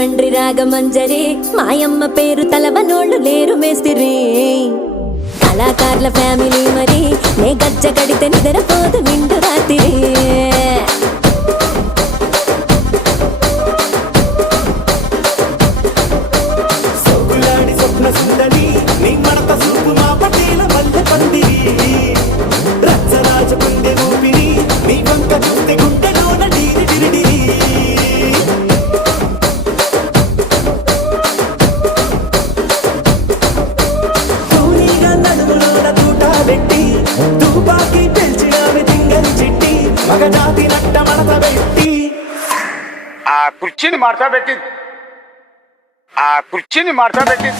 రాజమండ్రి రాగమంజరి మాయమ్మ పేరు తలవనోళ్ళు లేరు మేస్తిరి కళాకారుల ఫ్యామిలీ మరి నే గజ్జ కడితే నిద్రపోదు నిండు రాత్రి సుందరి నీ మడత సూపు మా పటేల మల్లె పందిరి రచ్చరాజ గుండె ఊపిరి నీ వంక చూస్తే గుండెలోన డీరి డిరిడిరి తూనీగా నడుములోన తూట పెట్టి తుపాకి పెంచి ఆమె తింగని చిట్టి మగ జాతి నట్ట మడత పెట్టి ఆ కుర్చీని మార్చబెట్టి ఆ కుర్చీని మార్చబెట్టి